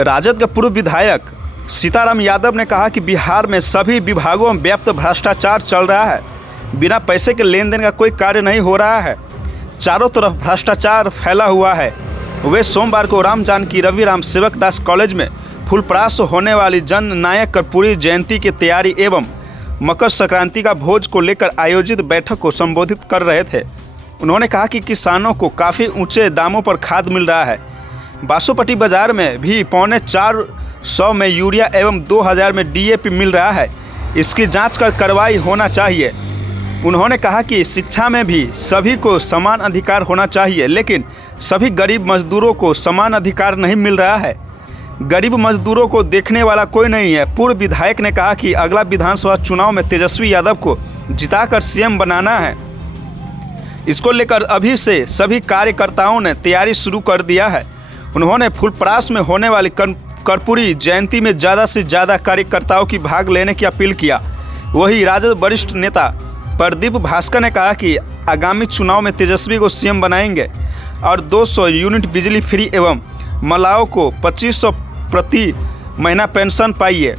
राजद के पूर्व विधायक सीताराम यादव ने कहा कि बिहार में सभी विभागों में व्याप्त भ्रष्टाचार चल रहा है। बिना पैसे के लेन देन का कोई कार्य नहीं हो रहा है। चारों तरफ भ्रष्टाचार फैला हुआ है। वे सोमवार को राम जानकी रवि राम सेवक दास कॉलेज में फुलपरास होने वाली जन नायक कर्पूरी जयंती की तैयारी एवं मकर संक्रांति का भोज को लेकर आयोजित बैठक को संबोधित कर रहे थे। उन्होंने कहा कि किसानों को काफ़ी ऊंचे दामों पर खाद मिल रहा है। बासोपट्टी बाजार में भी 450 में यूरिया एवं 2000 में डीएपी मिल रहा है। इसकी जांच कर कार्रवाई होना चाहिए। उन्होंने कहा कि शिक्षा में भी सभी को समान अधिकार होना चाहिए, लेकिन सभी गरीब मजदूरों को समान अधिकार नहीं मिल रहा है। गरीब मजदूरों को देखने वाला कोई नहीं है। पूर्व विधायक ने कहा कि अगला विधानसभा चुनाव में तेजस्वी यादव को जिताकर सीएम बनाना है। इसको लेकर अभी से सभी कार्यकर्ताओं ने तैयारी शुरू कर दिया है। उन्होंने फुलपरास में होने वाली कर्पूरी जयंती में ज़्यादा से ज़्यादा कार्यकर्ताओं की भाग लेने की अपील किया। वही राजद वरिष्ठ नेता प्रदीप भास्कर ने कहा कि आगामी चुनाव में तेजस्वी को सीएम बनाएंगे और 200 यूनिट बिजली फ्री एवं महिलाओं को 2500 प्रति महीना पेंशन पाइए।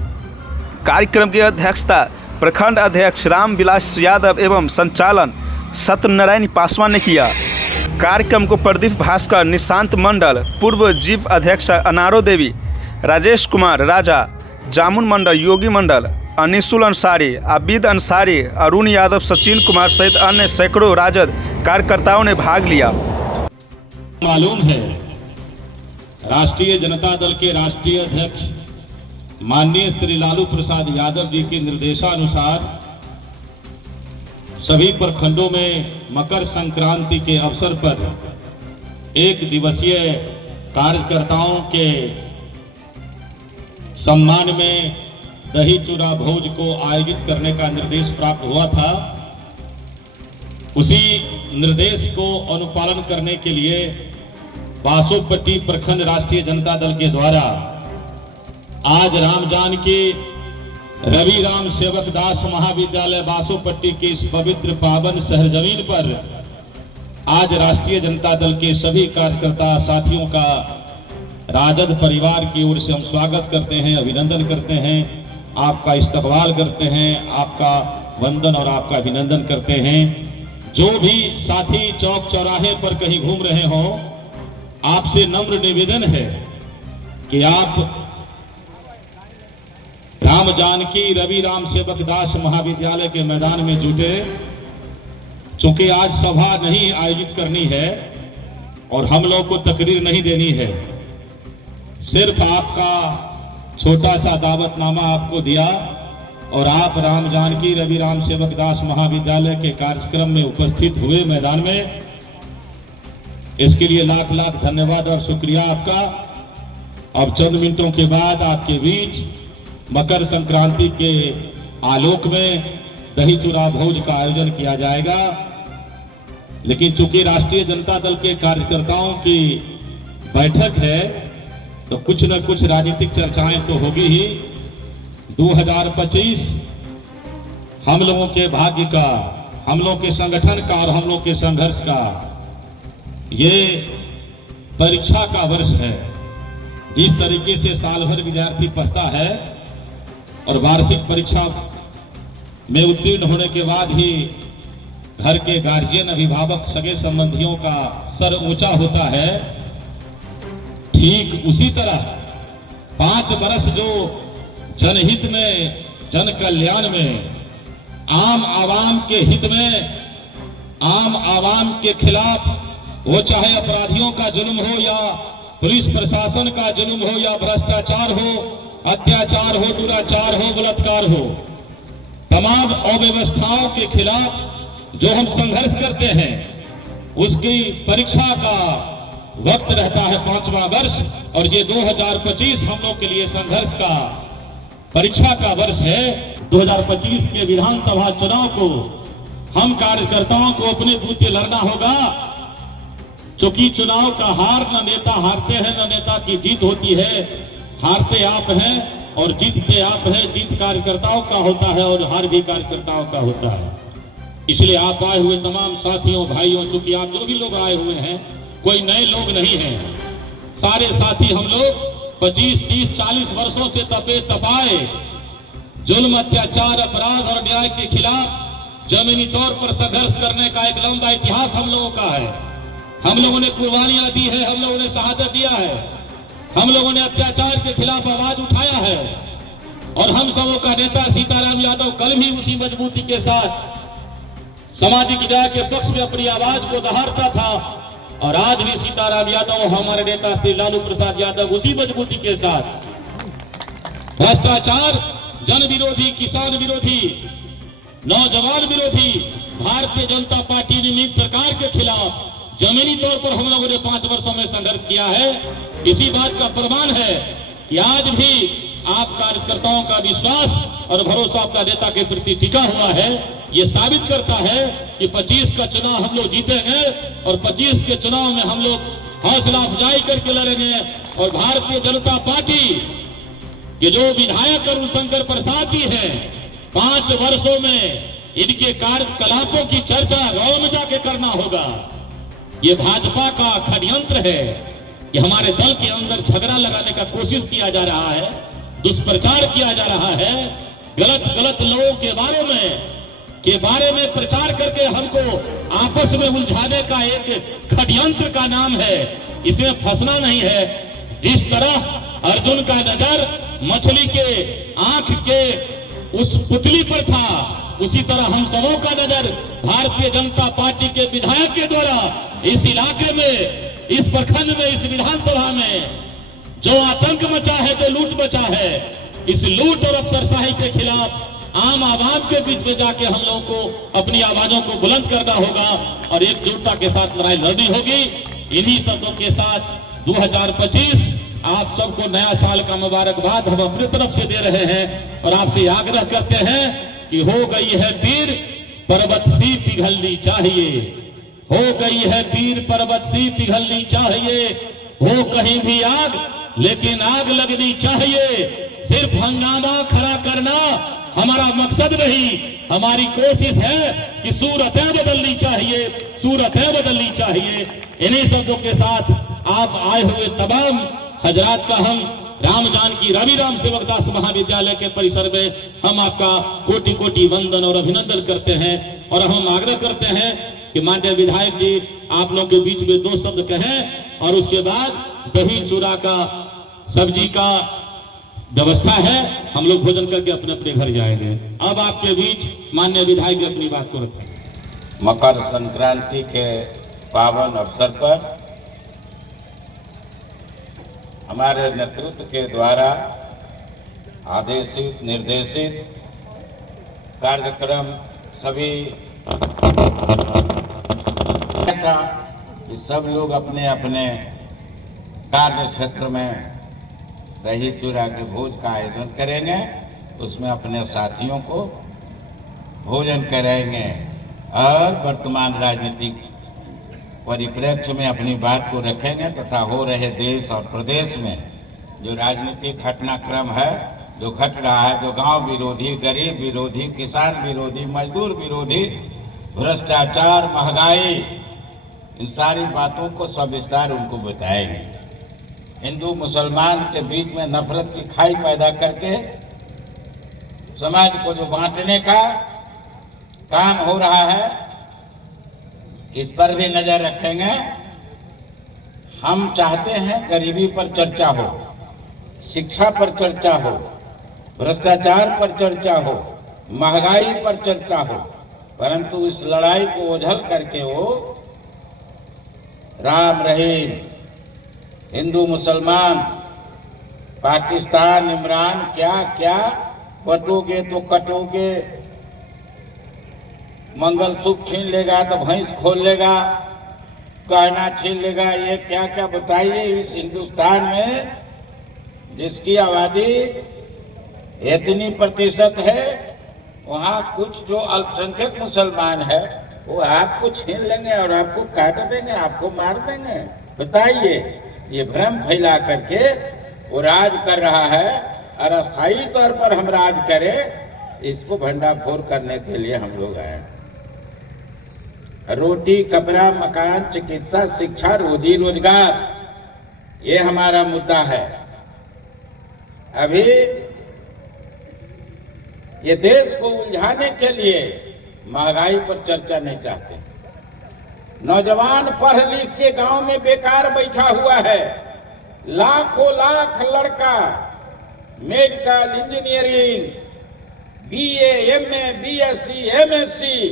कार्यक्रम की अध्यक्षता प्रखंड अध्यक्ष रामविलास यादव एवं संचालन सत्यनारायण पासवान ने किया। कार्यक्रम को प्रदीप भास्कर, निशांत मंडल, पूर्व जीप अध्यक्ष अनारो देवी, राजेश कुमार राजा, जामुन मंडल, योगी मंडल, अनिसुल अंसारी, आबिद अंसारी, अरुण यादव, सचिन कुमार सहित अन्य सैकड़ों राजद कार्यकर्ताओं ने भाग लिया। मालूम है राष्ट्रीय जनता दल के राष्ट्रीय अध्यक्ष माननीय श्री लालू प्रसाद यादव जी के निर्देशानुसार सभी प्रखंडों में मकर संक्रांति के अवसर पर एक दिवसीय कार्यकर्ताओं के सम्मान में दही चूड़ा भोज को आयोजित करने का निर्देश प्राप्त हुआ था। उसी निर्देश को अनुपालन करने के लिए बासोपट्टी प्रखंड राष्ट्रीय जनता दल के द्वारा आज राम जानकी रवि राम सेवक दास महाविद्यालय बासोपट्टी के इस पवित्र पावन शहर जमीन पर आज राष्ट्रीय जनता दल के सभी कार्यकर्ता साथियों का राजद परिवार की ओर से हम स्वागत करते हैं, अभिनंदन करते हैं, आपका इस्तकबाल करते हैं, आपका वंदन और आपका अभिनंदन करते हैं। जो भी साथी चौक चौराहे पर कहीं घूम रहे हो, आपसे नम्र निवेदन है कि आप राम जानकी रवि राम सेवक दास महाविद्यालय के मैदान में जुटे। चूंकि आज सभा नहीं आयोजित करनी है और हम लोग को तकरीर नहीं देनी है, सिर्फ आपका छोटा सा दावतनामा आपको दिया और आप राम जानकी रवि राम सेवक दास महाविद्यालय के कार्यक्रम में उपस्थित हुए मैदान में। इसके लिए लाख लाख धन्यवाद और शुक्रिया आपका। अब चंद मिनटों के बाद आपके बीच मकर संक्रांति के आलोक में दही चूड़ा भोज का आयोजन किया जाएगा। लेकिन चूंकि राष्ट्रीय जनता दल के कार्यकर्ताओं की बैठक है तो कुछ न कुछ राजनीतिक चर्चाएं तो होगी ही। 2025 हम लोगों के भाग्य का, हम लोगों के संगठन का और हम लोगों के संघर्ष का ये परीक्षा का वर्ष है। जिस तरीके से साल भर विद्यार्थी पढ़ता है और वार्षिक परीक्षा में उत्तीर्ण होने के बाद ही घर के गार्जियन, अभिभावक, सगे संबंधियों का सर ऊंचा होता है, ठीक उसी तरह 5 वर्ष जो जनहित में, जन कल्याण में, आम आवाम के हित में, आम आवाम के खिलाफ, वो चाहे अपराधियों का जुल्म हो या पुलिस प्रशासन का जुल्म हो या भ्रष्टाचार हो, अत्याचार हो, दुराचार हो, बलात्कार हो, तमाम अव्यवस्थाओं के खिलाफ जो हम संघर्ष करते हैं, उसकी परीक्षा का वक्त रहता है 5वां वर्ष। और ये 2025 हम लोग के लिए संघर्ष का, परीक्षा का वर्ष है। 2025 के विधानसभा चुनाव को हम कार्यकर्ताओं को अपने बूथ पे लड़ना होगा। चूंकि चुनाव का हार न नेता हारते हैं न नेता की जीत होती है। हारते आप हैं और जीतते आप हैं। जीत कार्यकर्ताओं का होता है और हार भी कार्यकर्ताओं का होता है। इसलिए आप आए हुए तमाम साथियों, भाइयों, चूंकि आप जो भी लोग आए हुए हैं कोई नए लोग नहीं हैं, सारे साथी हम लोग 25, 30, 40 वर्षों से तपे तपाए जुल्म, अत्याचार, अपराध और न्याय के खिलाफ जमीनी तौर पर संघर्ष करने का एक लंबा इतिहास हम लोगों का है। हम लोगों ने कुर्बानियां दी है, हम लोगों ने शहादत दिया है, हम लोगों ने अत्याचार के खिलाफ आवाज उठाया है और हम सबों का नेता सीताराम यादव कल भी उसी मजबूती के साथ सामाजिक न्याय के पक्ष में अपनी आवाज को दहाड़ता था और आज भी सीताराम यादव हमारे नेता श्री लालू प्रसाद यादव उसी मजबूती के साथ भ्रष्टाचार, जन विरोधी, किसान विरोधी, नौजवान विरोधी भारतीय जनता पार्टी निमित्त सरकार के खिलाफ जमीनी तौर पर हम लोगों ने 5 वर्षों में संघर्ष किया है। इसी बात का प्रमाण है कि आज भी आप कार्यकर्ताओं का विश्वास और भरोसा आपका नेता के प्रति टिका हुआ है। ये साबित करता है कि 25 का चुनाव हम लोग जीतेंगे और 25 के चुनाव में हम लोग हौसला अफजाई करके लड़ेंगे और भारतीय जनता पार्टी के जो विधायक अरुण शंकर प्रसाद जी हैं 5 वर्षों में इनके कार्यकलापों की चर्चा गांव में जाके करना होगा। ये भाजपा का षड्यंत्र है कि हमारे दल के अंदर झगड़ा लगाने का कोशिश किया जा रहा है, दुष्प्रचार किया जा रहा है, गलत लोगों के बारे में प्रचार करके हमको आपस में उलझाने का एक षड्यंत्र का नाम है। इसमें फंसना नहीं है। जिस तरह अर्जुन का नजर मछली के आंख के उस पुतली पर था, उसी तरह हम सबों का नजर भारतीय जनता पार्टी के विधायक के द्वारा इस इलाके में, इस प्रखंड में, इस विधानसभा में जो आतंक मचा है, जो लूट मचा है, इस लूट और अफसरशाही के खिलाफ आम आवाम के बीच में जाके हम लोगों को अपनी आवाजों को बुलंद करना होगा और एकजुटता के साथ लड़ाई लड़नी होगी। इन्हीं शब्दों के साथ 2025 आप सबको नया साल का मुबारकबाद हम अपनी तरफ से दे रहे हैं और आपसे आग्रह करते हैं कि हो गई है पीर पर्वत सी पिघलनी चाहिए, हो गई है पीर पर्वत सी पिघलनी चाहिए, हो कहीं भी आग लेकिन आग लगनी चाहिए। सिर्फ हंगामा खड़ा करना हमारा मकसद नहीं, हमारी कोशिश है कि सूरतें बदलनी चाहिए, सूरतें बदलनी चाहिए। इन्हीं शब्दों के साथ आप आए हुए तमाम हजरात का हम राम जानकी रवि राम सेवक दास महाविद्यालय के परिसर में हम आपका कोटि कोटि वंदन और अभिनंदन करते हैं और हम आग्रह करते हैं कि माननीय विधायक जी आप लोगों के बीच में 2 शब्द कहें और उसके बाद दही चूड़ा का सब्जी का व्यवस्था है, हम लोग भोजन करके अपने अपने घर जाएंगे। अब आपके बीच माननीय विधायक अपनी बात को रखें। मकर संक्रांति के पावन अवसर पर हमारे नेतृत्व के द्वारा आदेशित निर्देशित कार्यक्रम सभी का कि सब लोग अपने अपने कार्य क्षेत्र में दही चूड़ा के भोज का आयोजन करेंगे, उसमें अपने साथियों को भोजन कराएंगे और वर्तमान राजनीतिक परिप्रेक्ष्य में अपनी बात को रखेंगे तथा हो रहे देश और प्रदेश में जो राजनीतिक घटनाक्रम है, जो घट रहा है, जो गांव विरोधी, गरीब विरोधी, किसान विरोधी, मजदूर विरोधी, भ्रष्टाचार, महंगाई, इन सारी बातों को सविस्तार उनको बताएंगे। हिंदू मुसलमान के बीच में नफरत की खाई पैदा करके समाज को जो बांटने का काम हो रहा है, इस पर भी नजर रखेंगे। हम चाहते हैं गरीबी पर चर्चा हो, शिक्षा पर चर्चा हो, भ्रष्टाचार पर चर्चा हो, महंगाई पर चर्चा हो, परंतु इस लड़ाई को ओझल करके वो राम रहीम, हिंदू मुसलमान, पाकिस्तान, इमरान, क्या क्या बटोगे तो कटोगे, मंगलसूत्र छीन लेगा तो भैंस खोल लेगा, गहना छीन लेगा, ये क्या क्या बताइए। इस हिंदुस्तान में जिसकी आबादी इतनी प्रतिशत है, वहाँ कुछ जो अल्पसंख्यक मुसलमान है वो आपको छीन लेंगे और आपको काट देंगे, आपको मार देंगे। बताइए, ये भ्रम फैला करके वो राज कर रहा है और अस्थायी तौर पर हम राज करें, इसको भंडाफोड़ करने के लिए हम लोग आए। रोटी, कपड़ा, मकान, चिकित्सा, शिक्षा, रोजी रोजगार, ये हमारा मुद्दा है। अभी ये देश को उलझाने के लिए महंगाई पर चर्चा नहीं चाहते। नौजवान पढ़ लिख के गांव में बेकार बैठा हुआ है। लाखों लाख लड़का medical, engineering, BA, MA, BSc, MSc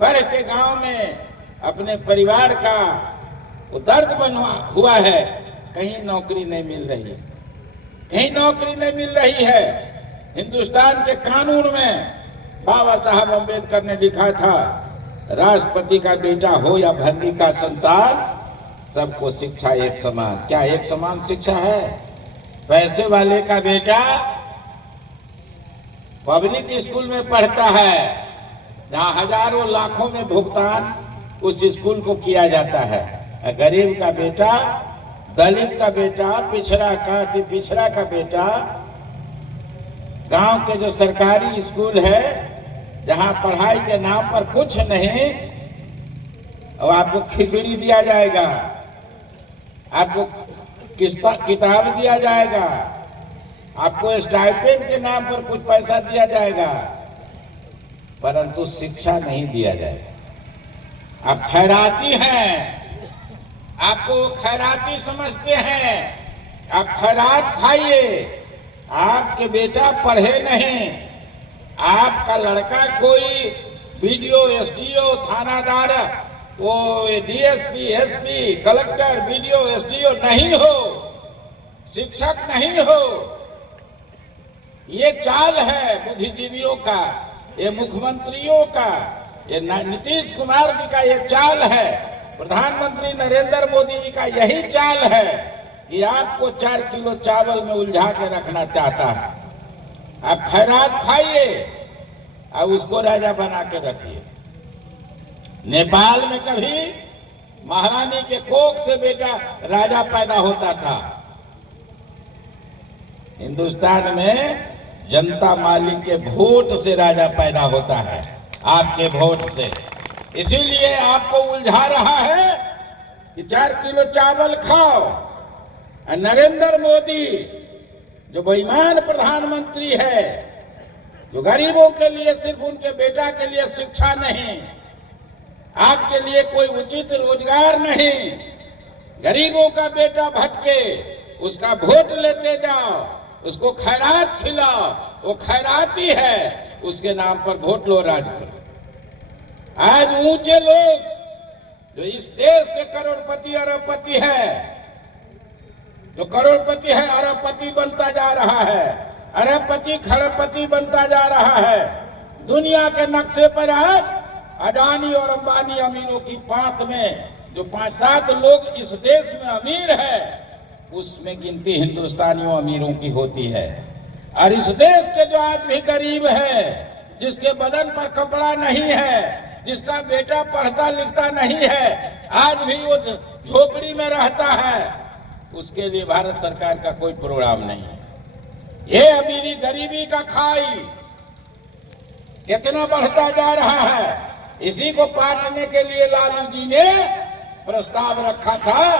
पढ़ के गांव में अपने परिवार का वो दर्द बना हुआ है। कहीं नौकरी नहीं मिल रही है, कहीं नौकरी नहीं मिल रही है। हिंदुस्तान के कानून में बाबा साहब अम्बेडकर ने लिखा था, राष्ट्रपति का बेटा हो या भरनी का संतान, सबको शिक्षा एक समान। क्या एक समान शिक्षा है? पैसे वाले का बेटा पब्लिक स्कूल में पढ़ता है, जहां हजारों लाखों में भुगतान उस स्कूल को किया जाता है। गरीब का बेटा, दलित का बेटा, पिछड़ा का बेटा गांव के जो सरकारी स्कूल है, जहां पढ़ाई के नाम पर कुछ नहीं, और आपको खिचड़ी दिया जाएगा, आपको किताब दिया जाएगा, आपको स्टाइपेंड के नाम पर कुछ पैसा दिया जाएगा, परंतु शिक्षा नहीं दिया जाएगा। आप खैराती हैं, आपको खैराती समझते हैं, आप खैरात खाइए। आपके बेटा पढ़े नहीं, आपका लड़का कोई बीडीओ, एसडीओ, थानादार, वो DSP, SP, collector, BDO, SDO नहीं हो, शिक्षक नहीं हो। ये चाल है बुद्धिजीवियों का, ये मुख्यमंत्रियों का, ये नीतीश कुमार जी का ये चाल है, प्रधानमंत्री नरेंद्र मोदी जी का यही चाल है कि आपको 4 किलो चावल में उलझा के रखना चाहता है। आप खैरात खाइए और उसको राजा बना के रखिए। नेपाल में कभी महारानी के कोख से बेटा राजा पैदा होता था। हिंदुस्तान में जनता मालिक के वोट से राजा पैदा होता है, आपके वोट से। इसीलिए आपको उलझा रहा है कि 4 किलो चावल खाओ। और नरेंद्र मोदी जो बेईमान प्रधानमंत्री है, जो गरीबों के लिए, सिर्फ उनके बेटा के लिए शिक्षा नहीं, आपके लिए कोई उचित रोजगार नहीं, गरीबों का बेटा भटके, उसका वोट लेते जाओ, उसको खैरात खिलाओ, वो खैराती है, उसके नाम पर वोट लो, राज करो। आज ऊंचे लोग जो इस देश के करोड़पति अरबपति है, जो करोड़पति है अरबपति बनता जा रहा है, अरबपति खरबपति बनता जा रहा है। दुनिया के नक्शे पर आज अडानी और अंबानी अमीरों की पांत में जो 5-7 लोग इस देश में अमीर है, उसमें गिनती हिंदुस्तानियों अमीरों की होती है। और इस देश के जो आज भी गरीब है, जिसके बदन पर कपड़ा नहीं है, जिसका बेटा पढ़ता लिखता नहीं है, आज भी वो झोपड़ी में रहता है, उसके लिए भारत सरकार का कोई प्रोग्राम नहीं है। ये अमीरी गरीबी का खाई कितना बढ़ता जा रहा है, इसी को पाटने के लिए लालू जी ने प्रस्ताव रखा था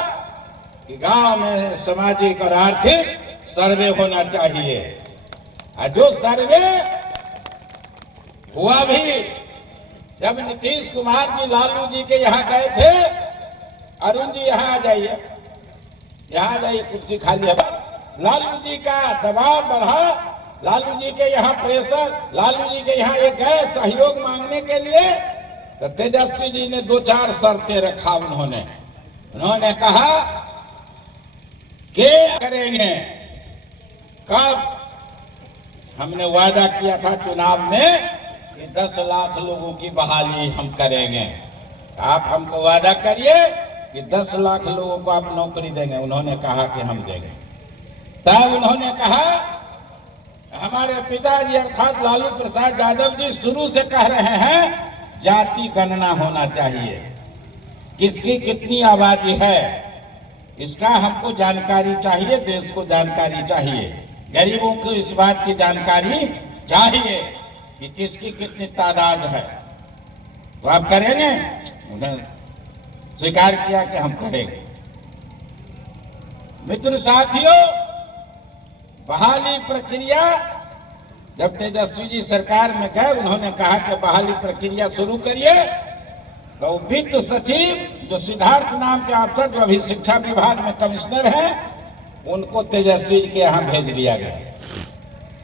कि गांव में सामाजिक और आर्थिक सर्वे होना चाहिए। और जो सर्वे हुआ भी, जब नीतीश कुमार जी लालू जी के यहाँ गए थे, अरुण जी यहाँ आ जाइए, यहाँ जाइए, कुर्सी खाली है। लालू जी का दबाव बढ़ा, लालू जी के यहाँ प्रेशर, लालू जी के यहाँ एक गए सहयोग मांगने के लिए, तो तेजस्वी जी ने 2-4 शर्तें रखा। उन्होंने कहा कि करेंगे, कब? हमने वादा किया था चुनाव में कि 10 लाख लोगों की बहाली हम करेंगे। आप हमको वादा करिए कि 10 लाख लोगों को आप नौकरी देंगे। उन्होंने कहा कि हम देंगे। तब उन्होंने कहा, हमारे पिताजी अर्थात लालू प्रसाद यादव जी शुरू से कह रहे हैं जाति गणना होना चाहिए, किसकी कितनी आबादी है इसका हमको जानकारी चाहिए, देश को जानकारी चाहिए, गरीबों को इस बात की जानकारी चाहिए कि किसकी कितनी तादाद है। तो आप करेंगे? उन्होंने स्वीकार किया कि हम करेंगे। मित्र साथियों, बहाली प्रक्रिया, जब तेजस्वी जी सरकार में गए उन्होंने कहा कि बहाली प्रक्रिया शुरू करिए, तो वित्त सचिव जो सिद्धार्थ नाम के अफसर जो अभी शिक्षा विभाग में कमिश्नर हैं, उनको तेजस्वी जी के यहाँ भेज दिया गया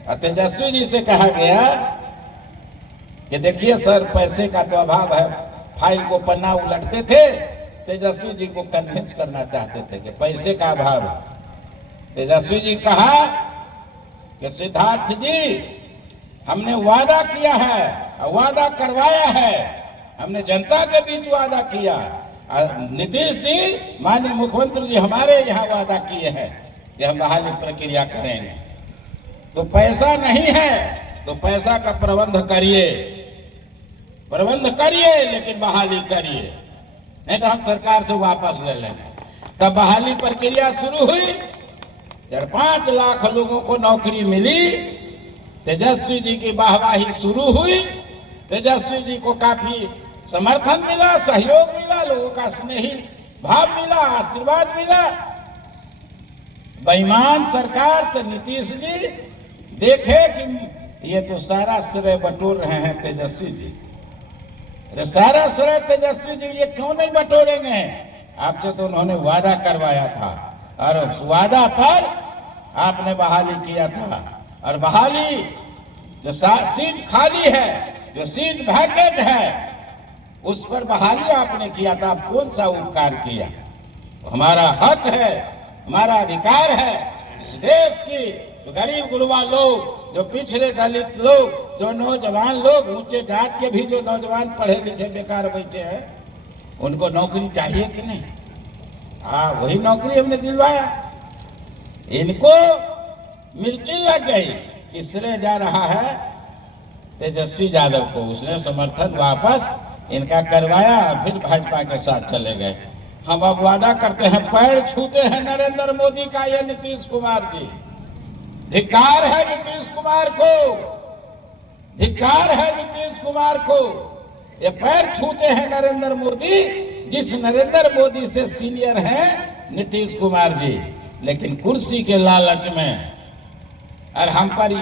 और तेजस्वी जी से कहा गया कि देखिए सर, पैसे का तो अभाव है, फाइल को पन्ना उलटते थे, तेजस्वी जी को कन्विंस करना चाहते थे कि पैसे का अभाव है। तेजस्वी जी कहा कि सिद्धार्थ जी, हमने वादा किया है और वादा करवाया है, हमने जनता के बीच वादा किया। नीतीश जी, माननीय मुख्यमंत्री जी हमारे यहाँ वादा किए हैं कि हम बहाली प्रक्रिया करेंगे। तो पैसा नहीं है तो पैसा का प्रबंध करिए, लेकिन बहाली करिए, नहीं तो हम सरकार से वापस ले लेंगे। तब बहाली प्रक्रिया शुरू हुई, 4-5 लाख लोगों को नौकरी मिली, तेजस्वी जी की वाहवाही शुरू हुई, तेजस्वी जी को काफी समर्थन मिला, सहयोग मिला, लोगों का स्नेही भाव मिला, आशीर्वाद मिला। बेईमान सरकार तो नीतीश जी देखे कि ये तो सारा श्रेय बटोर रहे हैं तेजस्वी जी, तो सारा श्रेय तेजस्वी जी ये क्यों नहीं बटोरेंगे? आपसे तो उन्होंने वादा करवाया था और उस वादा पर आपने बहाली किया था, और बहाली जो सीट खाली है, जो सीट वैकेंट है, उस पर बहाली आपने किया था। आप कौन सा उपकार किया? हमारा हक है, हमारा अधिकार है इस देश की। तो गरीब गुरबा लोग, जो पिछड़े दलित लोग, जो नौजवान लोग, ऊंचे जात के भी जो नौजवान पढ़े लिखे बेकार बैठे हैं, उनको नौकरी चाहिए कि नहीं? हाँ, वही नौकरी हमने दिलवाया। इनको मिर्ची लग गई कि श्रेय जा रहा है तेजस्वी यादव को, उसने समर्थन वापस इनका करवाया और फिर भाजपा के साथ चले गए। हम अब वादा करते हैं, पैर छूते हैं नरेंद्र मोदी का ये नीतीश कुमार जी। धिक्कार है नीतीश कुमार को, धिक्कार है नीतीश कुमार को। ये पैर छूते हैं नरेंद्र मोदी, जिस नरेंद्र मोदी से सीनियर हैं नीतीश कुमार जी, लेकिन कुर्सी के लालच में और हम पर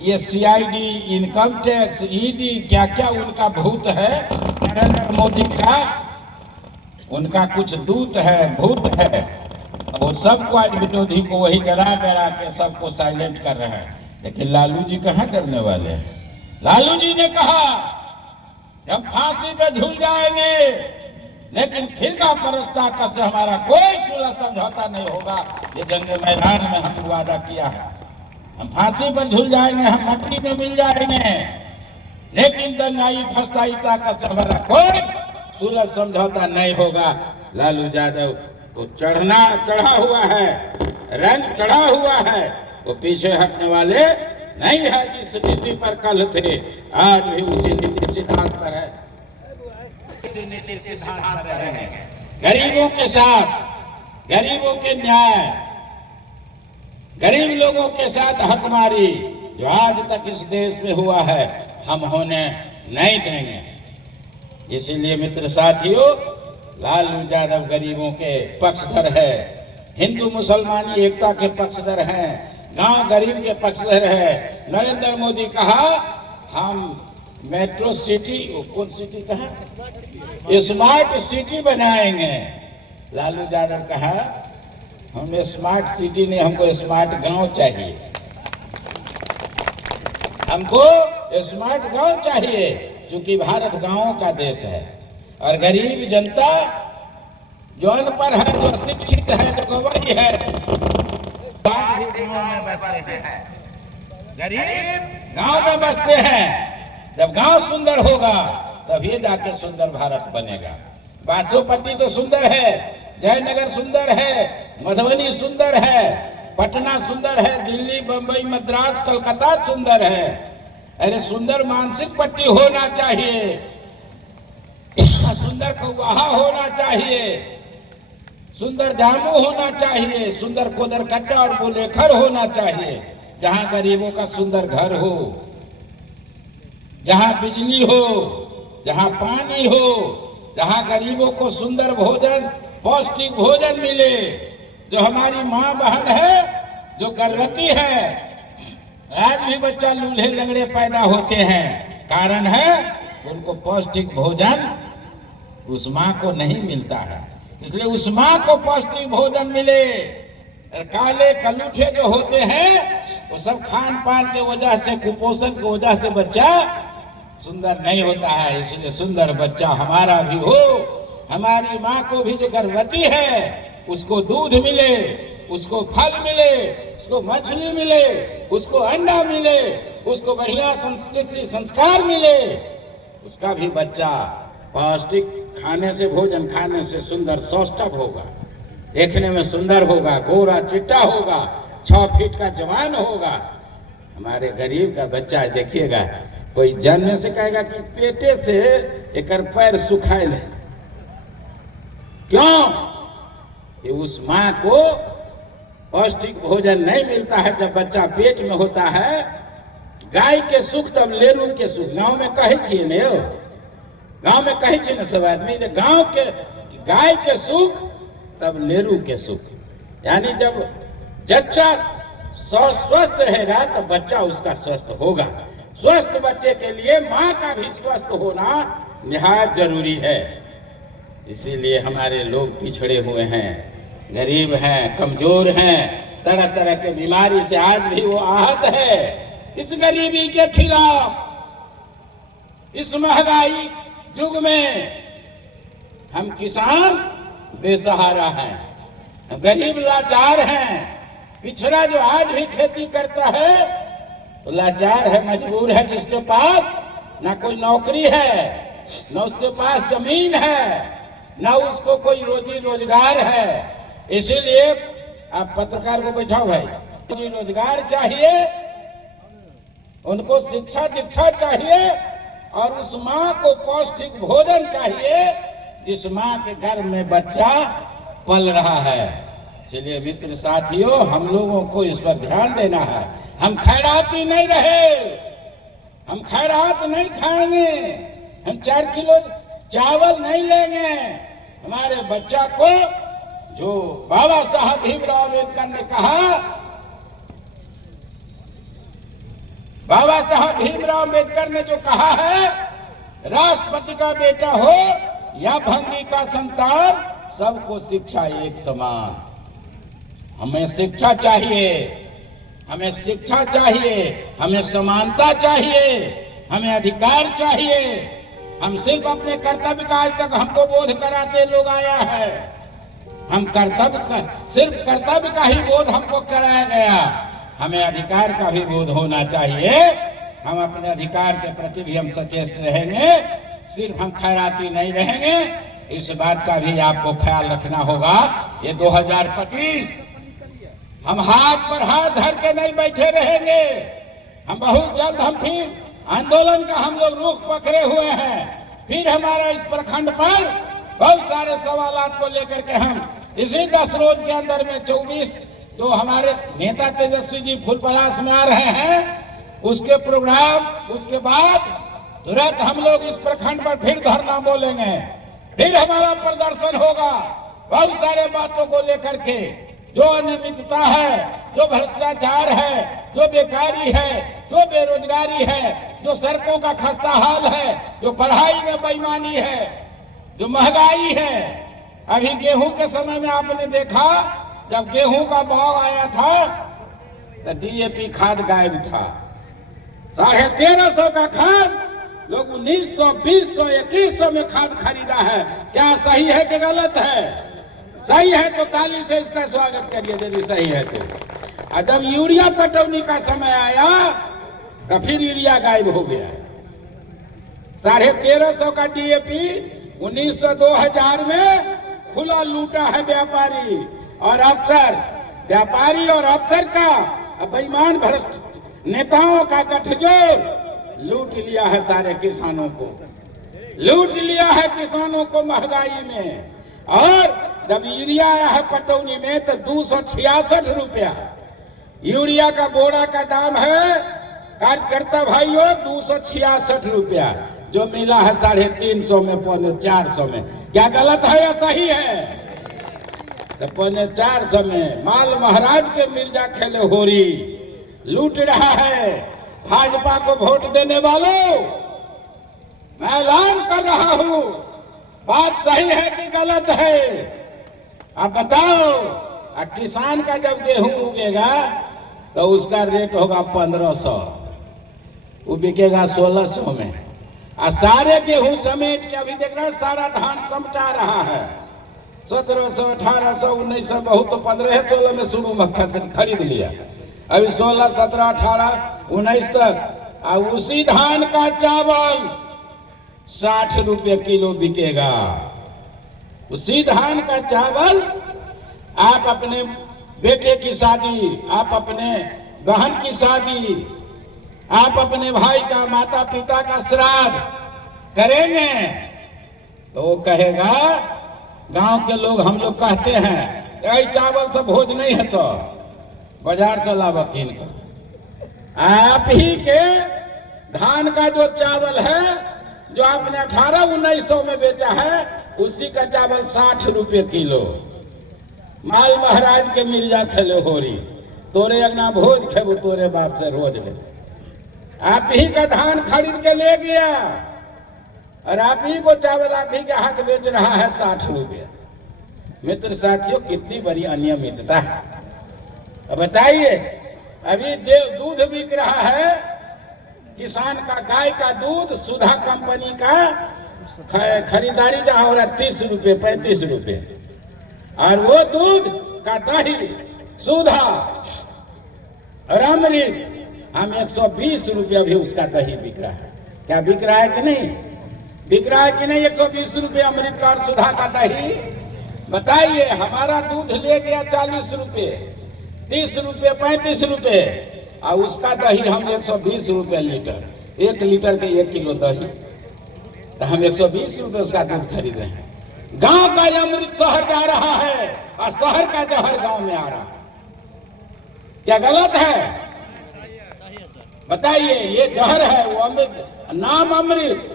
ये सीआईडी, इनकम टैक्स, ईडी, क्या क्या उनका भूत है नरेंद्र मोदी का, उनका कुछ दूत है, भूत है। वो सबको आज विरोधी को वही डरा डरा के सबको साइलेंट कर रहे हैं। लेकिन लालू जी कहाँ करने वाले हैं? लालू जी ने कहा हम फांसी पे झूल जाएंगे, लेकिन फिरका परस्ता से हमारा कोई सुलह समझौता नहीं होगा। ये जंग मैदान में हमने वादा किया है, हम फांसी पर झूल जाएंगे, हम मट्टी में मिल जाएंगे, लेकिन दंगाई फस्ताईता का से हमारा कोई सुलह समझौता नहीं होगा। लालू यादव तो चढ़ा हुआ है, रंग चढ़ा हुआ है, वो पीछे हटने वाले नहीं है। जिस नीति पर कल थे, आज भी उसी नीति सिद्धांत पर है, उसी नीति सिद्धांत पर रहेंगे। गरीबों के साथ, गरीबों के न्याय, गरीब लोगों के साथ हकमारी जो आज तक इस देश में हुआ है, हम होने नहीं देंगे। इसीलिए मित्र साथियों, लालू यादव गरीबों के पक्षधर है, हिंदू मुसलमानी एकता के पक्षधर हैं, गांव गरीब के पक्षधर है। नरेंद्र मोदी कहा हम मेट्रो सिटी, कौन सिटी कहा, स्मार्ट सिटी बनाएंगे। लालू यादव कहा हम स्मार्ट सिटी नहीं, हमको स्मार्ट गांव चाहिए, हमको स्मार्ट गांव चाहिए, क्योंकि भारत गांवों का देश है। और गरीब जनता जो अनपढ़ है, जो अशिक्षित है, जो गंवारी है, गांव में बसते हैं, गरीब गांव में बसते हैं। जब गांव सुंदर होगा तब ये जाके सुंदर भारत बनेगा। बासोपट्टी तो सुंदर है, जयनगर सुंदर है, मधुबनी सुंदर है, पटना सुंदर है, दिल्ली, बंबई, मद्रास, कलकत्ता सुंदर है। अरे सुंदर मानसिक पट्टी होना चाहिए, सुंदर कौवाहा होना चाहिए, सुंदर डामू होना चाहिए, सुंदर कोदरकट्टा और बुलेखर होना चाहिए, जहां गरीबों का सुंदर घर हो, जहां बिजली हो, जहां पानी हो, जहां गरीबों को सुंदर भोजन, पौष्टिक भोजन मिले। जो हमारी माँ बहन है जो गर्भवती है, आज भी बच्चा लूल्हे लंगड़े पैदा होते हैं, कारण है उनको पौष्टिक भोजन उस माँ को नहीं मिलता है। इसलिए उस माँ को पौष्टिक भोजन मिले। काले कलूठे जो होते हैं वो सब खान पान के वजह से, कुपोषण की वजह से बच्चा सुंदर नहीं होता है। इसलिए सुंदर बच्चा हमारा भी हो, हमारी माँ को भी जो गर्भवती है उसको दूध मिले, उसको फल मिले, उसको मछली मिले, उसको अंडा मिले, उसको बढ़िया संस्कृति संस्कार मिले, उसका भी बच्चा पौष्टिक खाने से, भोजन खाने से सुंदर सौष्ठव होगा, देखने में सुंदर होगा, गोरा चिट्टा होगा, 6 फीट का जवान होगा। हमारे गरीब का बच्चा देखिएगा, कोई जन्म से कहेगा कि पेटे से एक पैर सुखाए ले, क्यों? कि उस माँ को पौष्टिक भोजन नहीं मिलता है। जब बच्चा पेट में होता है, गाय के सुख तब लेरू के सुख। गांव में कहे छे ने, गांव में कहे छे न सब आदमी, गांव के गाय के सुख तब लेरू के सुख। यानी जब बच्चा स्वस्थ रहेगा तब बच्चा उसका स्वस्थ होगा। स्वस्थ बच्चे के लिए माँ का भी स्वस्थ होना निहायत जरूरी है। इसीलिए हमारे लोग पिछड़े हुए हैं, गरीब हैं, कमजोर हैं, तरह तरह के बीमारी से आज भी वो आहत है। इस गरीबी के खिलाफ, इस महंगाई युग में हम किसान बेसहारा हैं, गरीब लाचार हैं। पिछड़ा जो आज भी खेती करता है तो लाचार है, मजबूर है, जिसके पास ना कोई नौकरी है, ना उसके पास जमीन है, ना उसको कोई रोजी रोजगार है। इसीलिए आप पत्रकार को बैठाओ भाई, रोजी रोजगार चाहिए, उनको शिक्षा दीक्षा चाहिए, और उस माँ को पौष्टिक भोजन चाहिए जिस माँ के घर में बच्चा पल रहा है। इसलिए मित्र साथियों, हम लोगों को इस पर ध्यान देना है। हम खैराती नहीं रहे, हम खैरात नहीं खाएंगे, हम 4 किलो चावल नहीं लेंगे। हमारे बच्चा को, जो बाबा साहब भीमराव अम्बेडकर ने कहा, बाबा साहब भीमराव अम्बेडकर ने जो कहा है, राष्ट्रपति का बेटा हो या भंगी का संतान, सबको शिक्षा एक समान। हमें शिक्षा चाहिए, हमें शिक्षा चाहिए, हमें समानता चाहिए, हमें अधिकार चाहिए। हम सिर्फ अपने कर्तव्य का, आज तक हमको बोध कराते लोग आया है, हम सिर्फ कर्तव्य का ही बोध हमको कराया गया। हमें अधिकार का भी बोध होना चाहिए। हम अपने अधिकार के प्रति भी हम सचेत रहेंगे, सिर्फ हम खैराती नहीं रहेंगे। इस बात का भी आपको ख्याल रखना होगा। ये 2025 हम हाथ पर हाथ धर के नहीं बैठे रहेंगे। हम बहुत जल्द हम फिर आंदोलन का हम लोग रुख पकड़े हुए हैं। फिर हमारा इस प्रखंड पर बहुत सारे सवालात को लेकर के हम इसी 10 रोज के अंदर में 24 जो हमारे नेता तेजस्वी जी फुलपरास में आ रहे हैं, उसके प्रोग्राम, उसके बाद तुरंत हम लोग इस प्रखंड पर फिर धरना बोलेंगे, फिर हमारा प्रदर्शन होगा। बहुत सारे बातों को लेकर के, जो अनियमितता है, जो भ्रष्टाचार है, जो बेकारी है, जो बेरोजगारी है, जो सड़कों का खस्ता हाल है, जो पढ़ाई में बेईमानी है, जो महंगाई है। अभी गेहूं के समय में आपने देखा, जब गेहूं का भाव आया था तो डीएपी खाद गायब था। 1350 का खाद लोग 1900, 2000, 2100 में खाद खरीदा है। क्या सही है कि गलत है? सही है तो ताली से इसका स्वागत करिए, यदि सही है तो। और जब यूरिया पटौनी का समय आया तो फिर यूरिया गायब हो गया। 1350 का डीएपी 1900, 2000 में खुला लूटा है व्यापारी और अफसर। व्यापारी और अफसर का बेईमान भ्रष्ट नेताओं का गठजोड़ लूट लिया है, सारे किसानों को लूट लिया है, किसानों को महंगाई में। और जब यूरिया आया है पटौनी में तो 266 रुपया यूरिया का बोरा का दाम है। कार्यकर्ता भाइयों, 266 रुपया, जो मिला है 350 में, 400 में। क्या गलत है या सही है? तो 4:45 में माल महाराज के मिर्जा खेले होरी लूट रहा है। भाजपा को वोट देने वालों, मैं ऐलान कर रहा हूं, बात सही है कि गलत है? आप बताओ। किसान का जब गेहूं उगेगा तो उसका रेट होगा 1500, वो बिकेगा 1600 में। और सारे गेहूं समेट के अभी देख रहा है सारा धान समटा रहा है 1700, 1800, 1900, बहुत तो 15-16 में शुरू में खरीद लिया, अभी 16, 17, 18, 19 तक। और उसी धान का चावल 60 रुपये किलो बिकेगा। उसी धान का चावल आप अपने बेटे की शादी, आप अपने बहन की शादी, आप अपने भाई का, माता पिता का श्राद्ध करेंगे तो वो कहेगा, गांव के लोग, हम लोग कहते हैं ऐ चावल से भोज नहीं है तो बाजार से लावा कीन कर। आप ही के धान का जो चावल है जो आपने 1800-1900 में बेचा है, उसी का चावल 60 रुपये किलो। माल महाराज के मिर्जा खेले होरी, तोरे अगना भोज खेबू तोरे बाप से रोज ले। आप ही का धान खरीद के ले गया और आप ही को चावल आप ही के हाथ बेच रहा है 60 रुपये। मित्र साथियों, कितनी बड़ी अनियमितता है। अब बताइए, अभी दूध बिक रहा है, किसान का गाय का दूध सुधा कंपनी का खरीदारी जहां हो रहा है 30 रुपये, 35 रुपये, और वो दूध का दही सुधा और अमृत हम 120 रुपया भी उसका दही बिक रहा है। क्या बिक रहा है कि नहीं? बिक रहा है कि नहीं? 120 रुपये अमृत का और सुधा का दही। बताइए, हमारा दूध ले गया 40 रुपये, 30 रुपये, 35 रुपये, और उसका दही हम 120 रुपये लीटर, 1 लीटर के 1 किलो दही, तो हम 120 रुपये उसका दूध खरीद रहे हैं। गांव का अमृत शहर जा रहा है और शहर का जहर गांव में आ रहा है। क्या गलत है? बताइए। ये जहर है, वो अमृत, नाम अमृत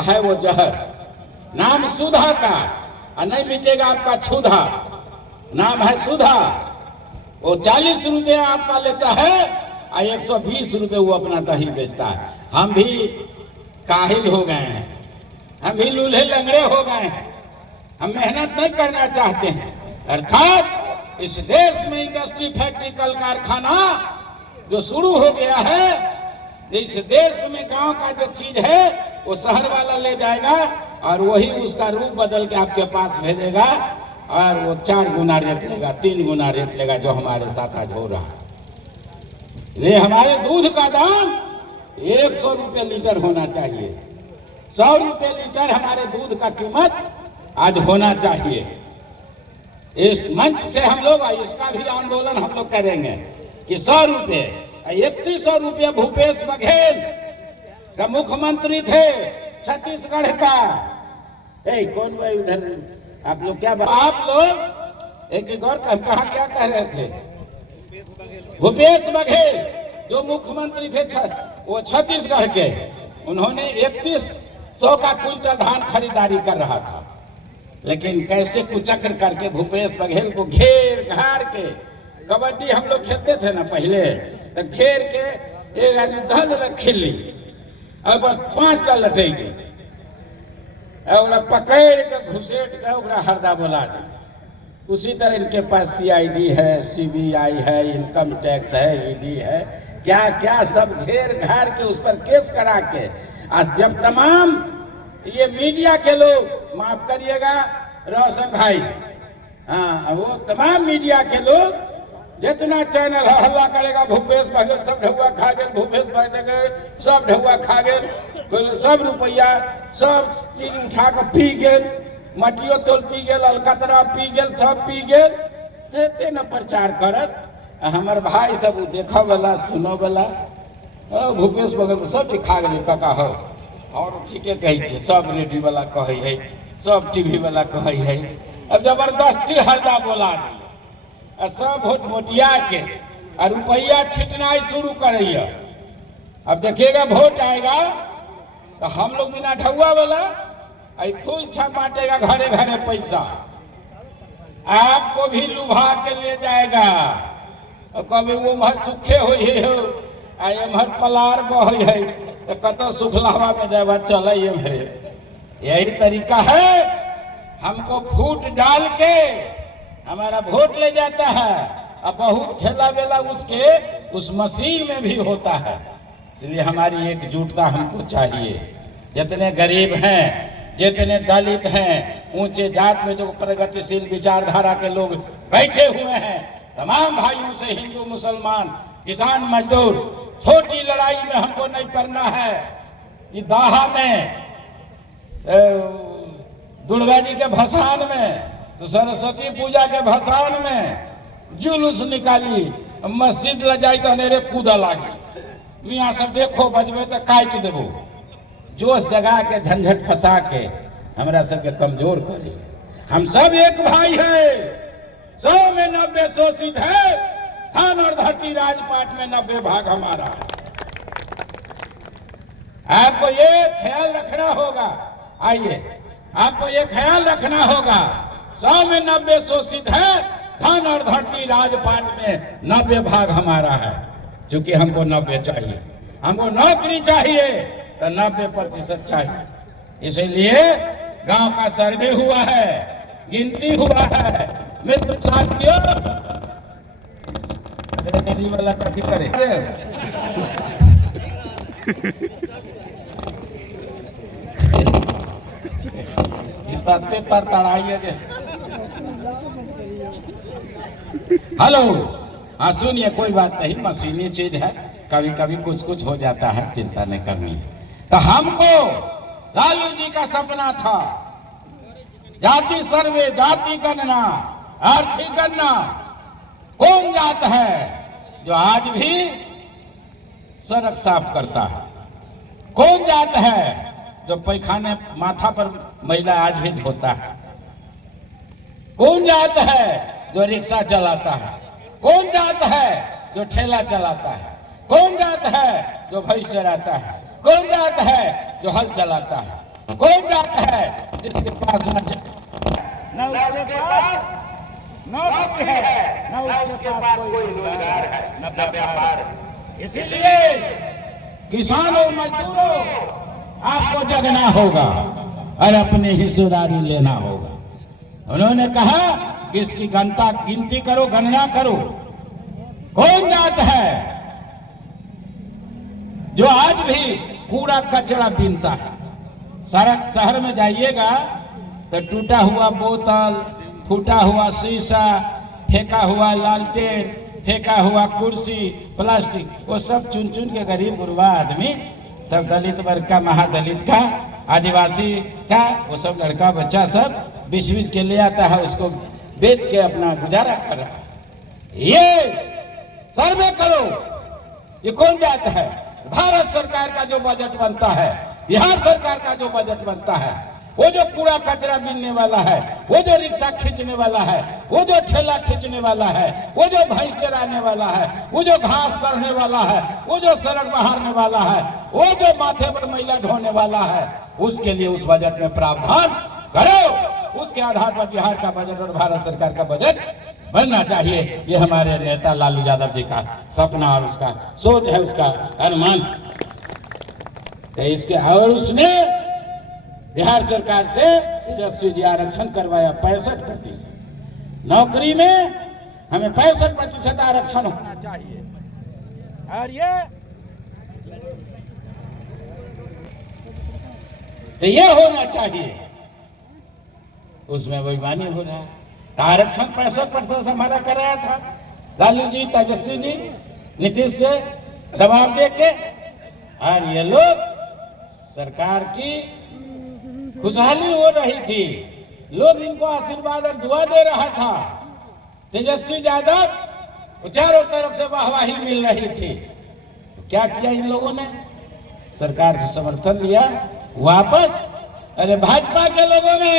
है, वो जहर, नाम सुधा का, और नहीं मिटेगा आपका क्षुधा, नाम है सुधा। वो 40 रुपये आपका लेता है और 120 रुपये वो अपना दही बेचता है। हम भी काहिल हो गए हैं, हम भी लूल्हे लंगड़े हो गए हैं, हम मेहनत नहीं करना चाहते हैं। अर्थात इस देश में इंडस्ट्री, फैक्ट्री, कल कारखाना जो शुरू हो गया है, इस देश में गांव का जो चीज है वो शहर वाला ले जाएगा और वही उसका रूप बदल के आपके पास भेजेगा, और वो 4 गुना रेट लेगा, 3 गुना रेट लेगा, जो हमारे साथ आज हो रहा है। ये हमारे दूध का दाम 100 रुपये लीटर होना चाहिए, 100 रुपये लीटर हमारे दूध का कीमत आज होना चाहिए। इस मंच से हम लोग इसका भी आंदोलन हम लोग करेंगे कि 100 रुपये, 3100 रुपये भूपेश बघेल का मुख्यमंत्री थे छत्तीसगढ़ का। कौन भाई उधर आप लोग क्या आप लोग एक और कहा क्या कह रहे थे? भूपेश बघेल जो मुख्यमंत्री थे वो छत्तीसगढ़ के, उन्होंने 3100 का क्विंटल धान खरीदारी कर रहा था, लेकिन कैसे कुचक्र करके भूपेश बघेल को घेर घार के, कबड्डी हम लोग खेलते थे ना पहले, तो घेर के एक आदमी धन रख ली और 5 टा लटेगी और पकड़ के घुसेट के हरदा बोला दी। उसी तरह इनके पास CID है, CBI है, इनकम टैक्स है, ED है, क्या क्या सब घेर घार के उस पर केस करा के, आज जब तमाम ये मीडिया के लोग, माफ करिएगा रोशन भाई, हाँ, वो तमाम मीडिया के लोग जितना चैनल है हल्ला करेगा, भूपेश बघेल सब ढहुआ खा गए, भूपेश बघेल सब ढहुआ खा गए, सब रुपया सब चीज उठा कर पी गए, मटियो तोल पी गए, अलकतरा पी गए, सब पी गए, देते न प्रचार करत। हमार भाई सब देखा वाला, सुनो वाला, भूपेश बघेल सब खा गए काका हो, और ठीके कहे, सब रेडियो वाला कहे है, सब TV वाला कहे है। अब जबरदस्ती हरदा बोला दी, सब वोट मोटिया के और रुपया छिटना शुरू करिए। अब देखिएगा वोट आएगा तो हम लोग बिना ढुआ वाला फूल छाप बांटेगा, घरे घरे पैसा, आपको भी लुभा के ले जाएगा। और कभी वो मर सुखे हो एमहर पलार बह है तो कतो सुखलावा में जाए चल मेरे। यही तरीका है, हमको फूट डाल के हमारा वोट ले जाता है। अब बहुत खेला बेला उसके उस मशीन में भी होता है। इसलिए हमारी एकजुटता हमको चाहिए। जितने गरीब हैं, जितने दलित हैं, ऊंचे जात में जो प्रगतिशील विचारधारा के लोग बैठे हुए हैं, तमाम भाइयों से हिंदू मुसलमान किसान मजदूर, छोटी लड़ाई में हमको नहीं करना है। ये दाहा में दुर्गा जी के भसान में, तो सरस्वती पूजा के भसान में जुलूस निकाली, मस्जिद ले जाई तो अनेरे कूदा लागी। यहाँ सब देखो बजबे तो काट देबो। जोश जगा के झंझट फंसा के हमरा सबके कमजोर करी। हम सब एक भाई है। 100 में 90 शोषित है। धान और धरती राजपाट में 90 भाग हमारा है। आपको ये ख्याल रखना होगा। आइए, आपको ये ख्याल रखना होगा, 100 में 90 शोषित है। धान और धरती राजपाट में 90 भाग हमारा है। क्योंकि हमको 90 चाहिए, हमको नौकरी चाहिए तो 90% चाहिए। इसलिए गांव का सर्वे हुआ है, गिनती हुआ है। मित्र साथियों, वाला कथी करे तड़ाइए। हेलो, हाँ सुनिए, कोई बात नहीं, मशीनी चीज है, कभी कभी कुछ कुछ हो जाता है, चिंता नहीं करनी। तो हमको लालू जी का सपना था जाति सर्वे, जाति गणना, आर्थिक गणना। कौन जात है जो आज भी सड़क साफ करता है? कौन जात है जो पैखाने माथा पर महिला आज भी धोता है? कौन जात है जो रिक्शा चलाता है? कौन जात है जो ठेला चलाता है? कौन जात है जो भैंस चराता है? कौन जात है जो हल चलाता है? कौन जात है जिसके पास न उसके पास नौकरी है, न उसके पास कोई रोजगार है, न व्यापार है। इसीलिए किसानों, मजदूरों, आपको जगना होगा और अपनी हिस्सेदारी लेना होगा। उन्होंने कहा कि इसकी गिनती करो, गणना करो। कौन जात है जो आज भी कूड़ा कचरा बीनता है? शहर में जाइएगा तो टूटा हुआ बोतल, फूटा हुआ शीशा, फेंका हुआ लालटेन, फेंका हुआ कुर्सी, प्लास्टिक, वो सब चुन चुन के गरीब गुरबा आदमी, सब दलित वर्ग का, महादलित का, आदिवासी का, वो सब लड़का बच्चा सब बीच के ले आता है, उसको बेच के अपना गुजारा कर रहा है। ये सर्वे करो, ये कौन जात है? भारत सरकार का जो बजट बनता है, बिहार सरकार का जो बजट बनता है, वो जो कूड़ा कचरा बीनने वाला है, वो जो रिक्शा खींचने वाला है, वो जो ठेला खींचने वाला है, वो जो भैंस चराने वाला है, वो जो घास करने वाला है, वो जो सड़क बहारने वाला है, वो जो माथे पर मैला ढोने वाला है, उसके लिए उस बजट में प्रावधान करो। उसके आधार पर बिहार का बजट और भारत सरकार का बजट बनना चाहिए। ये हमारे नेता लालू यादव जी का सपना और उसका सोच है, उसका अनुमान। तो इसके और उसने बिहार सरकार से तेजस्वी जी आरक्षण करवाया 65%। नौकरी में हमें 65% आरक्षण होना चाहिए। और ये होना चाहिए, उसमें बेईमानी हो रहा है। आरक्षण 65% हमारा कराया था लालू जी, तेजस्वी जी, नीतीश से दबाव देके, और ये लोग सरकार की खुशहाली हो रही थी, लोग इनको आशीर्वाद और दुआ दे रहा था। तेजस्वी यादव को चारों तरफ से वाहवाही मिल रही थी। तो क्या किया इन लोगों ने? सरकार से समर्थन लिया वापस। अरे भाजपा के लोगों ने,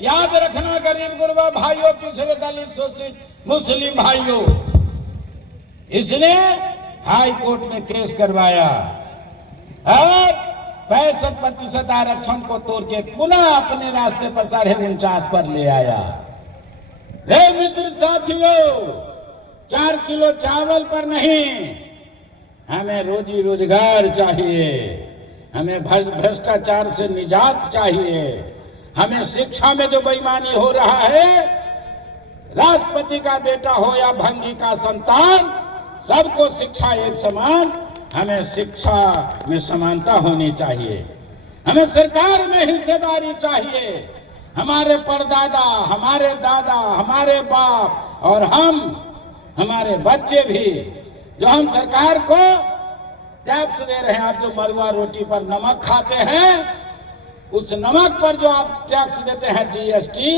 याद रखना गरीब गुरबा भाइयों, पिछड़े दलित शोषित मुस्लिम भाइयों, इसने हाई कोर्ट में केस करवाया और 65% आरक्षण को तोड़ के पुनः अपने रास्ते पर 49.5 पर ले आया। हे मित्र साथियों, 4 किलो चावल पर नहीं, हमें रोजी रोजगार चाहिए, हमें भ्रष्टाचार से निजात चाहिए, हमें शिक्षा में जो बेईमानी हो रहा है, राष्ट्रपति का बेटा हो या भंगी का संतान, सबको शिक्षा एक समान, हमें शिक्षा में समानता होनी चाहिए, हमें सरकार में हिस्सेदारी चाहिए। हमारे परदादा, हमारे दादा, हमारे बाप और हमारे बच्चे भी जो हम सरकार को टैक्स दे रहे हैं, आप जो मरुआ रोटी पर नमक खाते हैं, उस नमक पर जो आप टैक्स देते हैं जीएसटी,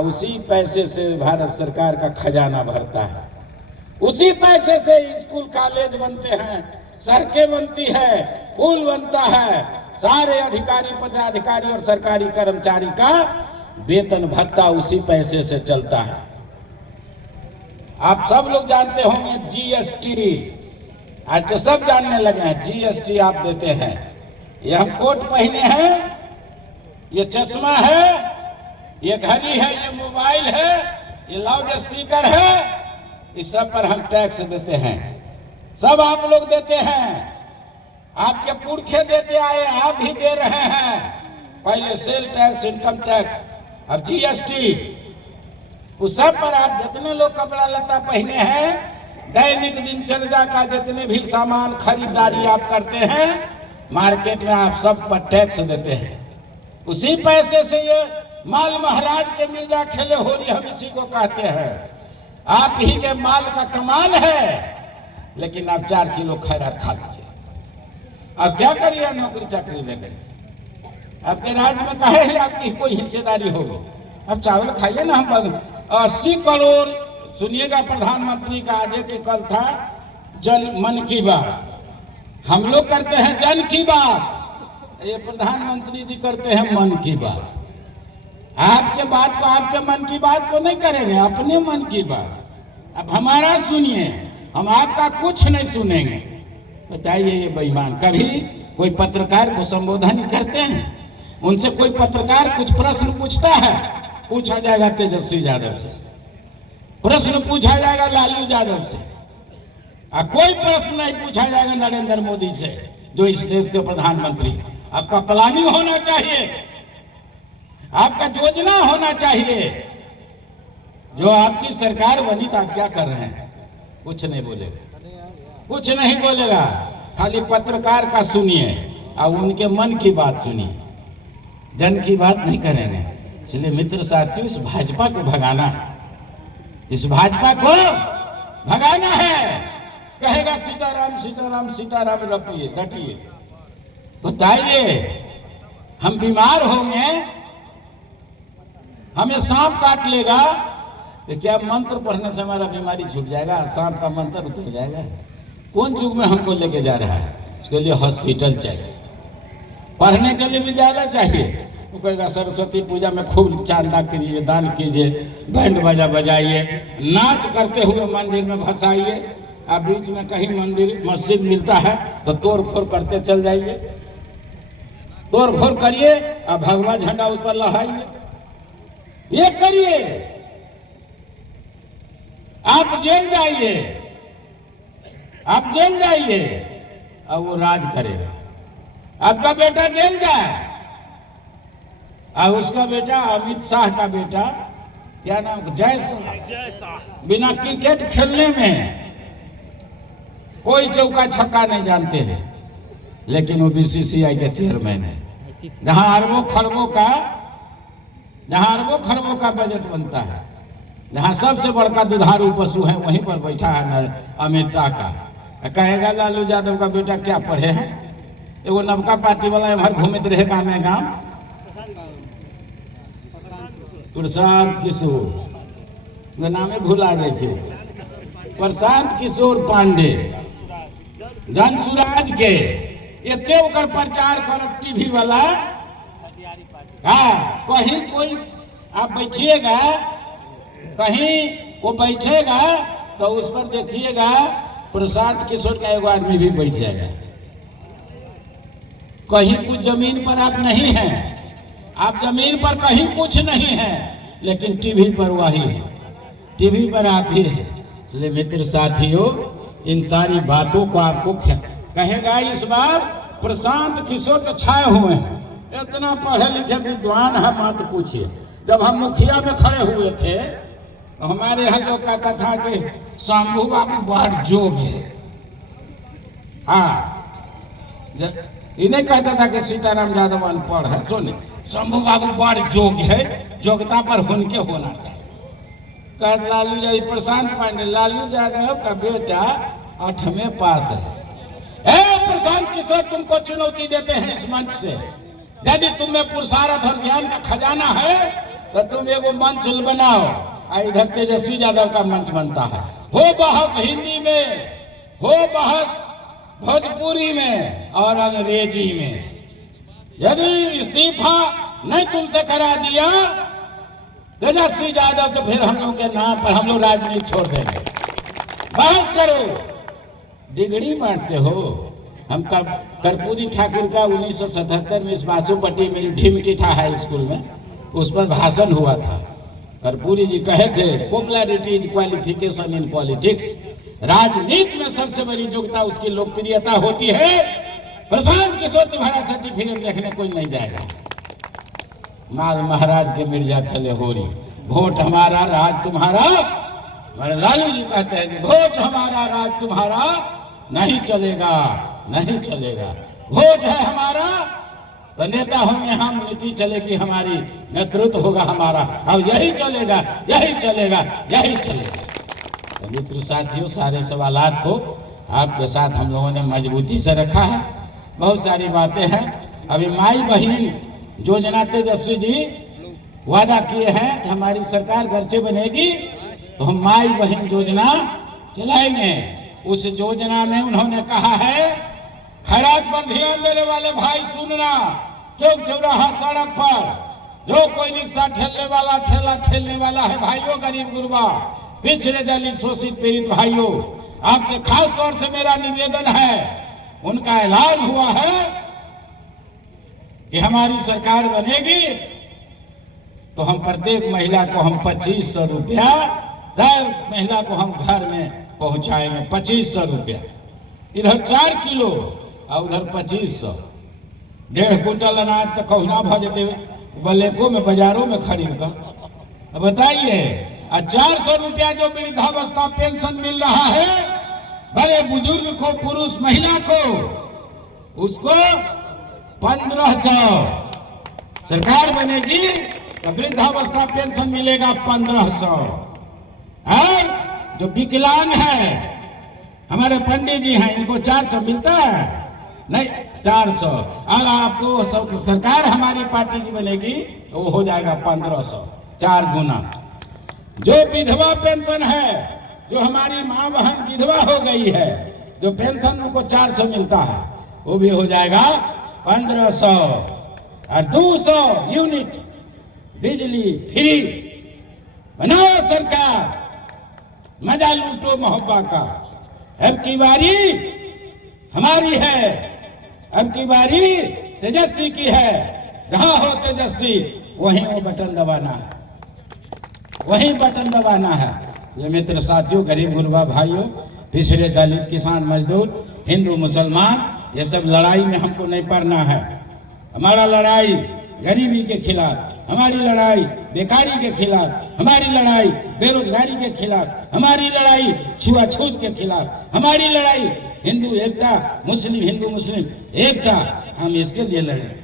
उसी पैसे से भारत सरकार का खजाना भरता है, उसी पैसे से स्कूल कॉलेज बनते हैं, सड़कें बनती है, पुल बनता है, सारे अधिकारी पदाधिकारी और सरकारी कर्मचारी का वेतन भत्ता उसी पैसे से चलता है। आप सब लोग जानते होंगे जीएसटी, आज तो सब जानने लगे हैं, जीएसटी आप देते हैं। ये हम कोट पहने हैं, ये चश्मा है, ये घड़ी है, ये मोबाइल है, ये लाउड स्पीकर है, इस सब पर हम टैक्स देते हैं, सब आप लोग देते हैं, आपके पुरखे देते आए, आप भी दे रहे हैं। पहले सेल टैक्स, इनकम टैक्स, अब जीएसटी, उस सब पर आप जितने लोग कपड़ा लत्ता पहने हैं, दैनिक दिनचर्या का जितने भी सामान खरीदारी आप करते हैं, मार्केट में आप सब पर टैक्स देते हैं। उसी पैसे से ये माल महाराज के मिर्जा खेले हो रही, हम इसी को कहते हैं। आप ही के माल का कमाल है, लेकिन आप 4 किलो खैरात खा लीजिए। अब क्या करिए नौकरी चाकरी लेकर, आपके राज्य में कहे है आपकी कोई हिस्सेदारी होगी, अब चावल खाइए ना। हम 80 करोड़, सुनिएगा प्रधानमंत्री का आज के कल था जन मन की बात, हम लोग करते हैं जन की बात, ये प्रधानमंत्री जी करते हैं मन की बात। आपके बात को, आपके मन की बात को नहीं करेंगे, अपने मन की बात। अब हमारा सुनिए, हम आपका कुछ नहीं सुनेंगे। बताइए ये बेईमान, कभी कोई पत्रकार को संबोधन करते हैं? उनसे कोई पत्रकार कुछ प्रश्न पूछता है? पूछा जाएगा तेजस्वी यादव से, प्रश्न पूछा जाएगा लालू यादव से, कोई प्रश्न नहीं पूछा जाएगा नरेंद्र मोदी से, जो इस देश के प्रधानमंत्री। आपका प्लानिंग होना चाहिए, आपका योजना होना चाहिए। जो आपकी सरकार बनी तो आप क्या कर रहे हैं? कुछ नहीं बोलेगा, कुछ नहीं बोलेगा, खाली पत्रकार का सुनिए और उनके मन की बात सुनिए, जन की बात नहीं करेंगे। इसलिए मित्र साथियों, इस भाजपा को भगाना है, इस भाजपा को भगाना है। कहेगा सीताराम सीताराम सीताराम, रटिए। बताइए, हम बीमार होंगे, हमें सांप काट लेगा तो क्या मंत्र पढ़ने से हमारा बीमारी छूट जाएगा? सांप का मंत्र उतर जाएगा? कौन युग में हमको लेके जा रहा है? उसके लिए हॉस्पिटल चाहिए, पढ़ने के लिए विद्यालय चाहिए। वो कहेगा सरस्वती पूजा में खूब चांदा कीजिए, दान कीजिए, बैंड बाजा बजाइए, नाच करते हुए मंदिर में भसाइए। अब बीच में कहीं मंदिर मस्जिद मिलता है तो तोड़ फोड़ करते चल जाइए, तोड़ फोड़ करिए और भगवा झंडा उस पर लहराइए, ये करिए। आप जेल जाइए, आप जेल जाइए और वो राज करेगा। आपका बेटा जेल जाए और उसका बेटा अमित शाह का बेटा, क्या नाम, जय शाह, बिना क्रिकेट खेलने में कोई चौका छक्का नहीं जानते हैं, लेकिन वो बीसीसीआई के चेयरमैन है। जहां अरबों खरबों का बजट बनता है, जहां सबसे बड़का दुधारू पशु है, वहीं पर बैठा है अमित शाह का। कहेगा लालू यादव का बेटा क्या पढ़े हैं? एगो नवका पार्टी वाला इधर घूमते रहे गाँव में, गाँव प्रशांत किशोर, नामे भुला गए, प्रशांत किशोर पांडे, जन सुराज के एते ओकर प्रचार करत टीवी वाला। हाँ, कहीं कोई आप बैठिएगा, कहीं वो बैठेगा तो उस पर देखिएगा प्रशांत किशोर का एगो आदमी भी बैठ जाएगा। कहीं कुछ जमीन पर आप नहीं हैं, आप जमीन पर कहीं कुछ नहीं है, लेकिन टीवी पर वही है, टीवी पर आप ही है। इसलिए मित्र साथियों, इन सारी बातों को आपको कहेगा। इस बार प्रशांत किशोर तो छाए हुए हैं, इतना पढ़े लिखे विद्वान है मत पूछिए। जब हम मुखिया में खड़े हुए थे तो हमारे यहाँ लोग कहता था कि शंभू बाबू बड़ जोग है। हाँ, इन्हें कहता था कि सीताराम यादव अनपढ़ है, तो नहीं, शंभू बाबू बड़ जोग है, योग्यता पर उनके होना चाहिए। कह लालू यादव, प्रशांत पांडे, लालू यादव का बेटा 8वें पास है। प्रशांत किशोर तुमको चुनौती देते हैं इस मंच से, यदि तुम्हें पुरुषार्थ और ज्ञान का खजाना है तो तुम एगो मंच बनाओ। इधर तेजस्वी यादव का मंच बनता है, हो बहस हिंदी में, हो बहस भोजपुरी में और अंग्रेजी में। यदि इस्तीफा नहीं तुमसे करा दिया तेजस्वी यादव तो फिर हम लोग के नाम पर हम लोग राजनीति छोड़ देंगे। बहस करो, डिग्री बांटते हो। हम कर्पूरी ठाकुर का 1977 में इस बासुपट्टी मेरी ढिमकी था हाई स्कूल में, उस पर भाषण हुआ था। कर्पूरी जी कहे थे, popularity is qualification in politics. राजनीति में सबसे बड़ी योग्यता उसकी लोकप्रियता होती है। प्रशांत किशोर तुम्हारा सर्टिफिकेट देखने कोई नहीं जाएगा। माल महाराज के मिर्जा खेले होरी, वोट हमारा राज तुम्हारा। हमारे लालू जी कहते हैं कि वोट हमारा राज तुम्हारा नहीं चलेगा, नहीं चलेगा। वोट है हमारा तो नेता होंगे हम, नीति चलेगी हमारी, नेतृत्व होगा हमारा। अब यही चलेगा, यही चलेगा, यही चलेगा। तो मित्र साथियों, सारे सवालात को आपके साथ हम लोगों ने मजबूती से रखा है। बहुत सारी बातें हैं। अभी माई बहन योजना तेजस्वी जी वादा किए हैं कि हमारी सरकार घर से बनेगी तो हम माई बहन योजना चलाएंगे। उस योजना में उन्होंने कहा है, खैरात पर ध्यान देने वाले भाई सुनना, चौक चौराहा सड़क पर जो कोई रिक्शा ठेलने वाला, ठेला ठेलने वाला है भाइयों, गरीब गुरबा, पिछड़े दलित शोषित पीड़ित भाइयों, आपसे खास तौर से मेरा निवेदन है। उनका ऐलान हुआ है कि हमारी सरकार बनेगी तो हम प्रत्येक महिला को हम 2500 रुपया, हर महिला को हम घर में पहुंचाएंगे। 2500 रुपया, इधर 4 किलो और उधर 2500, 1.5 कुंटल अनाज तो कहुना भ जेते बलेको में, बाजारों में खरीद कर। बताइए, 400 रुपया जो वृद्धावस्था पेंशन मिल रहा है बड़े बुजुर्ग को, पुरुष महिला को, उसको 1500। सरकार बनेगी तो वृद्धावस्था पेंशन मिलेगा 1500। और जो विकलांग है, हमारे पंडित जी हैं, इनको 400 मिलता है, नहीं 400। और आपको सरकार हमारी पार्टी की बनेगी तो वो हो जाएगा 1500, 4 गुना। जो विधवा पेंशन है, जो हमारी माँ बहन विधवा हो गई है, जो पेंशन उनको 400 मिलता है, वो भी हो जाएगा 1500। और 200 यूनिट बिजली फ्री। बनाओ सरकार, मजा लूटो मोहब्बा का। अब की बारी हमारी है, अब की बारी तेजस्वी की है। जहां हो तेजस्वी वहीं वो बटन दबाना है, वहीं बटन दबाना है। ये मित्र साथियों, गरीब गुरबा भाइयों, पिछड़े दलित, किसान, मजदूर, हिंदू मुसलमान, ये सब लड़ाई में हमको नहीं पड़ना है। हमारा लड़ाई गरीबी के खिलाफ, हमारी लड़ाई बेकारी के खिलाफ, हमारी लड़ाई बेरोजगारी के खिलाफ, हमारी लड़ाई छुआछूत के खिलाफ, हमारी लड़ाई हिंदू एकता, मुस्लिम हिंदू मुस्लिम एकता, हम इसके लिए लड़े।